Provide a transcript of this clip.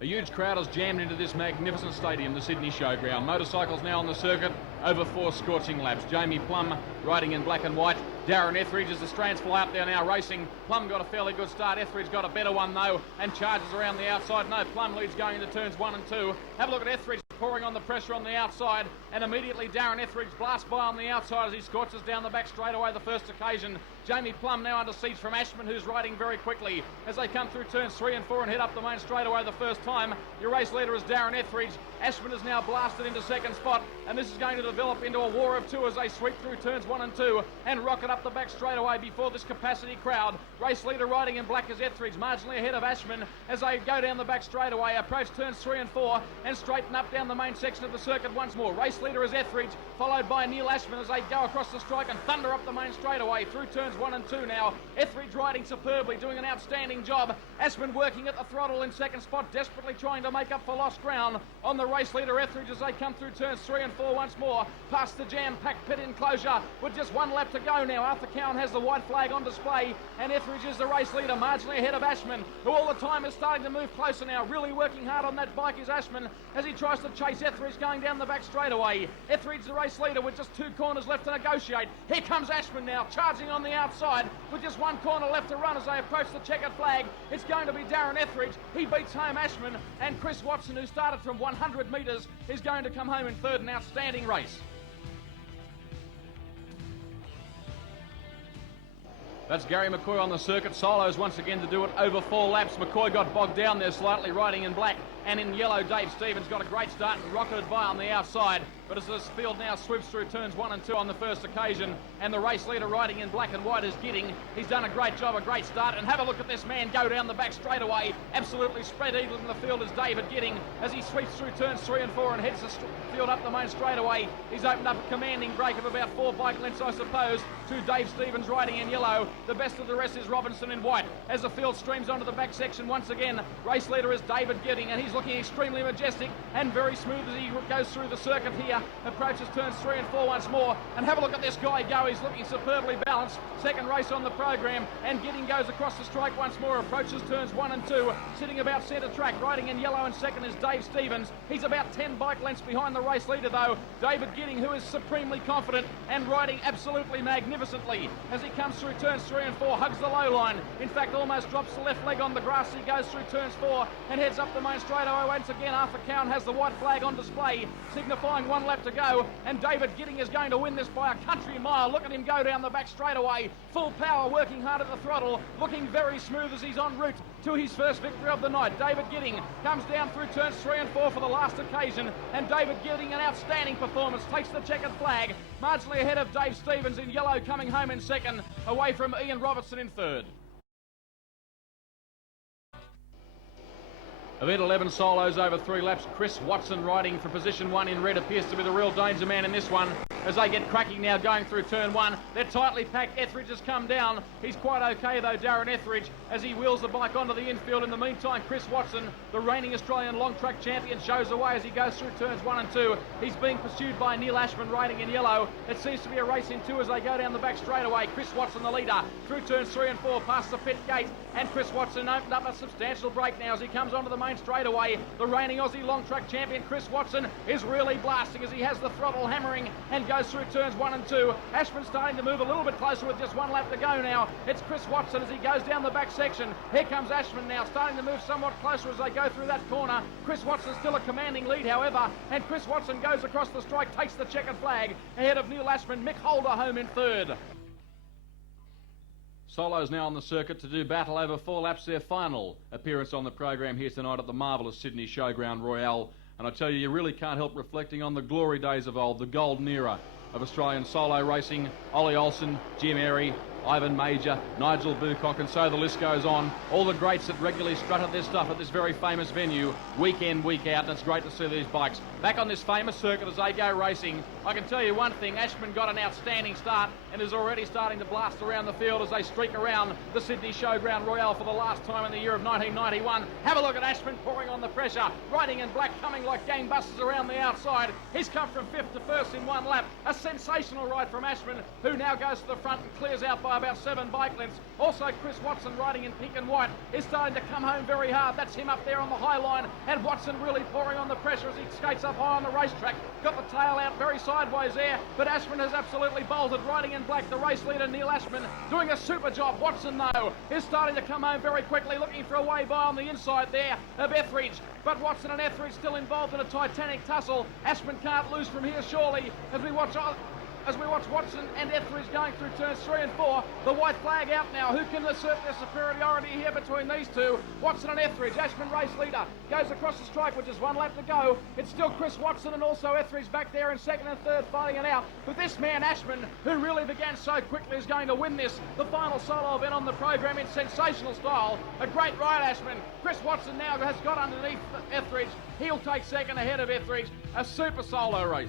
A huge crowd has jammed into this magnificent stadium, the Sydney Showground. Motorcycles now on the circuit, over 4 scorching laps. Jamie Plum riding in black and white. Darren Etheridge as the strands fly up there now racing. Plum got a fairly good start. Etheridge got a better one though and charges around the outside. No, Plum leads going into turns 1 and 2. Have a look at Etheridge pouring on the pressure on the outside, and immediately Darren Etheridge blasts by on the outside as he scorches down the back straightaway the first occasion. Jamie Plum now under siege from Ashman, who's riding very quickly as they come through turns 3 and 4 and head up the main straightaway the first time. Your race leader is Darren Etheridge. Ashman is now blasted into second spot, and this is going to develop into a war of two as they sweep through turns 1 and 2 and rocket up the back straightaway before this capacity crowd. Race leader riding in black is Etheridge, marginally ahead of Ashman as they go down the back straightaway, approach turns 3 and 4 and straighten up down the main section of the circuit once more. Race leader is Etheridge, followed by Neil Ashman as they go across the strike and thunder up the main straightaway through turns 1 and 2 now. Etheridge riding superbly, doing an outstanding job. Ashman working at the throttle in second spot, desperately trying to make up for lost ground on the race leader Etheridge as they come through turns 3 and 4 once more, past the jam-packed pit enclosure with just 1 lap to go now. Arthur Cowan has the white flag on display, and Etheridge is the race leader, marginally ahead of Ashman, who all the time is starting to move closer now. Really working hard on that bike is Ashman as he tries to chase Etheridge going down the back straightaway. Etheridge the race leader with just 2 corners left to negotiate. Here comes Ashman now, charging on the outside with just 1 corner left to run as they approach the checkered flag. It's going to be Darren Etheridge. He beats home Ashman, and Chris Watson, who started from 100 metres, is going to come home in third. An outstanding race. That's Gary McCoy on the circuit. Solos once again to do it over 4 laps. McCoy got bogged down there slightly, riding in black and in yellow. Dave Stevens got a great start and rocketed by on the outside. But as this field now sweeps through turns 1 and 2 on the first occasion, and the race leader riding in black and white is Gidding. He's done a great job, a great start, and have a look at this man go down the back straightaway. Absolutely spread eagle in the field is David Gidding as he sweeps through turns 3 and 4 and heads the field up the main straightaway. He's opened up a commanding break of about 4 bike lengths, I suppose, to Dave Stevens riding in yellow. The best of the rest is Robinson in white. As the field streams onto the back section once again, race leader is David Gidding, and he's looking extremely majestic and very smooth as he goes through the circuit here. Approaches turns 3 and 4 once more, and have a look at this guy go. He's looking superbly balanced. Second race on the program, and Gidding goes across the strike once more, approaches turns 1 and 2, sitting about centre track. Riding in yellow and second is Dave Stevens. He's about 10 bike lengths behind the race leader though, David Gidding, who is supremely confident and riding absolutely magnificently. As he comes through turns 3 and 4, hugs the low line. In fact, almost drops the left leg on the grass. He goes through turns 4 and heads up the main straightaway once again. Arthur Cowan has the white flag on display, signifying 1 lap to go, and David Gidding is going to win this by a country mile. Look at him go down the back straightaway, full power, working hard at the throttle, looking very smooth as he's en route to his first victory of the night. David Gidding comes down through turns 3 and 4 for the last occasion, and David Gidding, an outstanding performance, takes the checkered flag, marginally ahead of Dave Stevens in yellow, coming home in second, away from Ian Robertson in third. Event 11 solos over 3 laps. Chris Watson riding for position 1 in red appears to be the real danger man in this one as they get cracking now going through turn 1. They're tightly packed. Etheridge has come down. He's quite okay though, Darren Etheridge, as he wheels the bike onto the infield. In the meantime, Chris Watson, the reigning Australian long track champion, shows away as he goes through turns 1 and 2. He's being pursued by Neil Ashman riding in yellow. It seems to be a race in 2 as they go down the back straightaway. Chris Watson the leader through turns 3 and 4 past the pit gate, and Chris Watson opened up a substantial break now as he comes onto the main straightaway. The reigning Aussie long track champion Chris Watson is really blasting as he has the throttle hammering and goes through turns 1 and 2. Ashman starting to move a little bit closer with just 1 lap to go now. It's Chris Watson as he goes down the back section. Here comes Ashman now, starting to move somewhat closer as they go through that corner. Chris Watson still a commanding lead, however, and Chris Watson goes across the strike, takes the checkered flag ahead of Neil Ashman. Mick Holder home in third. Solos now on the circuit to do battle over 4 laps, their final appearance on the program here tonight at the marvellous Sydney Showground Royale. And I tell you, you really can't help reflecting on the glory days of old, the golden era of Australian solo racing. Ollie Olsen, Jim Airy, Ivan Major, Nigel Bucock, and so the list goes on. All the greats that regularly strutted their stuff at this very famous venue, week in, week out, and it's great to see these bikes back on this famous circuit as they go racing. I can tell you one thing, Ashman got an outstanding start and is already starting to blast around the field as they streak around the Sydney Showground Royale for the last time in the year of 1991. Have a look at Ashman pouring on the pressure, riding in black, coming like gangbusters around the outside. He's come from 5th to 1st in 1 lap. A sensational ride from Ashman, who now goes to the front and clears out by by about 7 bike lengths. Also Chris Watson riding in pink and white is starting to come home very hard. That's him up there on the high line, and Watson really pouring on the pressure as he skates up high on the racetrack. Got the tail out very sideways there, but Ashman has absolutely bolted. Riding in black, the race leader Neil Ashman doing a super job. Watson though is starting to come home very quickly, looking for a way by on the inside there of Etheridge, but Watson and Etheridge still involved in a titanic tussle. Ashman can't lose from here surely as we watch Watson and Etheridge going through turns 3 and 4. The white flag out now. Who can assert their superiority here between these two? Watson and Etheridge. Ashman race leader goes across the strike with just 1 lap to go. It's still Chris Watson and also Etheridge back there in second and third fighting it out. But this man Ashman, who really began so quickly, is going to win this. The final solo event on the program in sensational style. A great ride, Ashman. Chris Watson now has got underneath Etheridge. He'll take second ahead of Etheridge. A super solo race.